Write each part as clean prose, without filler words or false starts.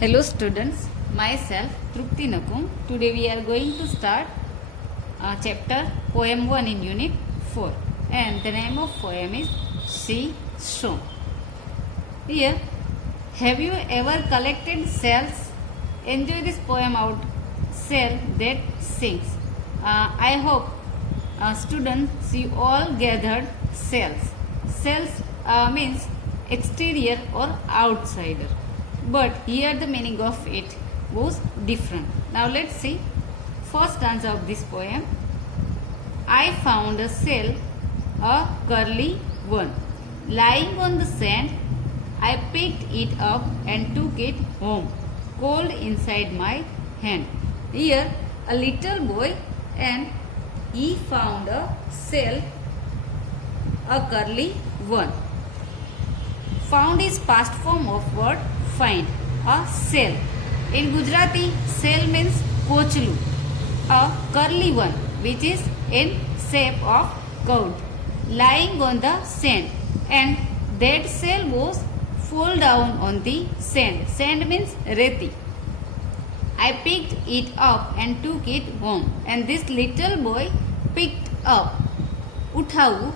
Hello students, myself Trupti Nakum. Today we are going to start chapter poem 1 in unit 4 and the name of poem is Sea Song. Here, have you ever collected shells? Enjoy this poem out shell that sings. I hope students you all gathered shells. Shells means exterior or outsider. But here the meaning of it was different. Now let's see. First stanza of this poem. I found a shell, a curly one, lying on the sand. I picked it up and took it home, cold inside my hand. Here a little boy and he found a shell, a curly one. Found is past form of word find. A shell. In Gujarati, shell means kochlu. A curly one, which is in shape of curd, lying on the sand. And that shell was fall down on the sand. Sand means reti. I picked it up and took it home. And this little boy picked up, uthau,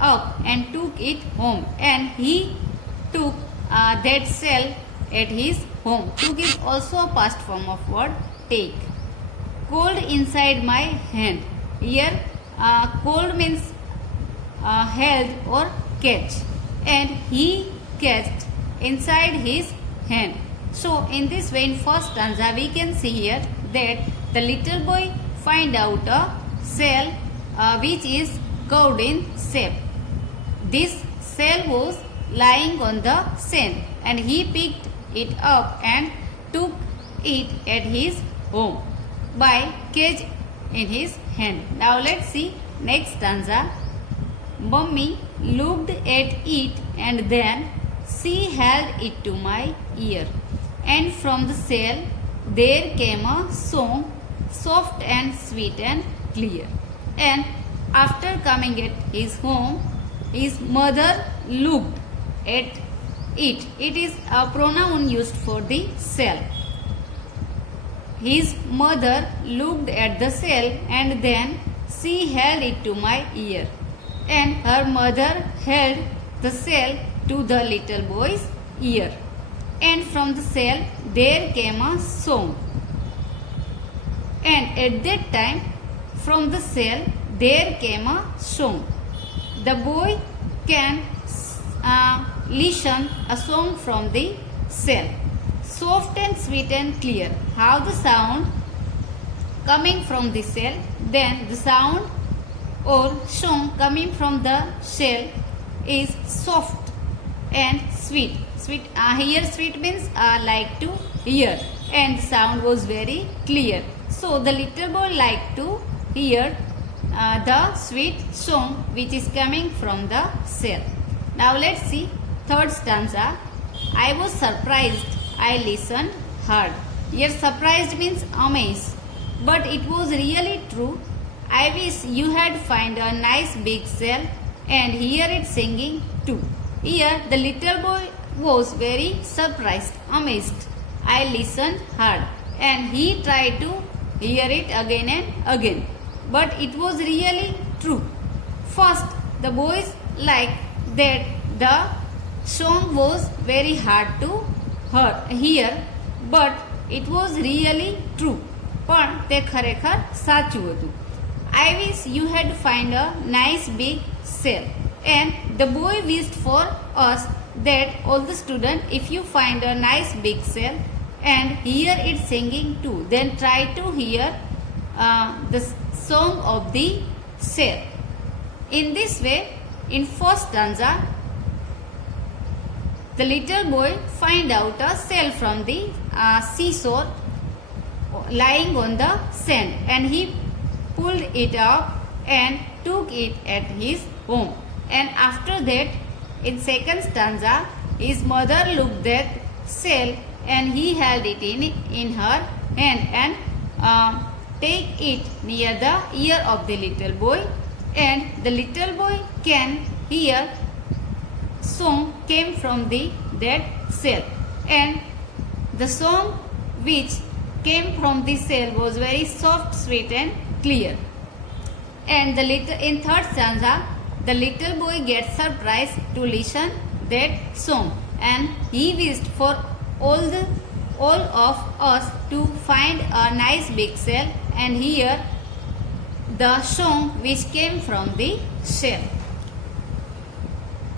up and took it home. And he took that shell at his home. Took is also a past form of word take. Cold inside my hand. Here cold means held or catch. And he catched inside his hand. So in this way in first stanza we can see here that the little boy find out a shell which is curved in shape. This shell was lying on the sand and he picked it up and took it at his home by catch in his hand. Now let's see next stanza. Mummy looked at it and then she held it to my ear, and from the shell there came a song, soft and sweet and clear. And after coming at his home, his mother looked at it. It is a pronoun used for the shell. His mother looked at the shell and then she held it to my ear. And her mother held the shell to the little boy's ear. And from the shell there came a song. And at that time from the shell there came a song. The boy can listen a song from the shell. Soft and sweet and clear. How the sound coming from the shell, then the sound or song coming from the shell is soft and sweet. Sweet here sweet means like to hear, and the sound was very clear. So the little boy liked to hear the sweet song which is coming from the shell. Now let's see third stanza. I was surprised, I listened hard. Here surprised means amazed, but it was really true. I wish you had find a nice big shell and hear it singing too. Here the little boy was very surprised, amazed. I listened hard and he tried to hear it again and again, but it was really true. First the boys liked that the song was very hard to hear, but it was really true. પણ તે ખરેખર સાચું હતું. I wish you had find a nice big shell. And the boy wished for us that all the students, if you find a nice big shell and hear it singing too, then try to hear the song of the shell. In this way, in first stanza, the little boy find out a shell from the seashore lying on the sand, and he pulled it up and took it at his home. And after that, in second stanza, his mother looked at shell and he held it in her hand and take it near the ear of the little boy, and the little boy can hear song came from that shell. And The song which came from the shell was very soft, sweet and clear. And in third stanza, the little boy gets surprised to listen that song, and he wished for all of us to find a nice big shell and hear the song which came from the shell.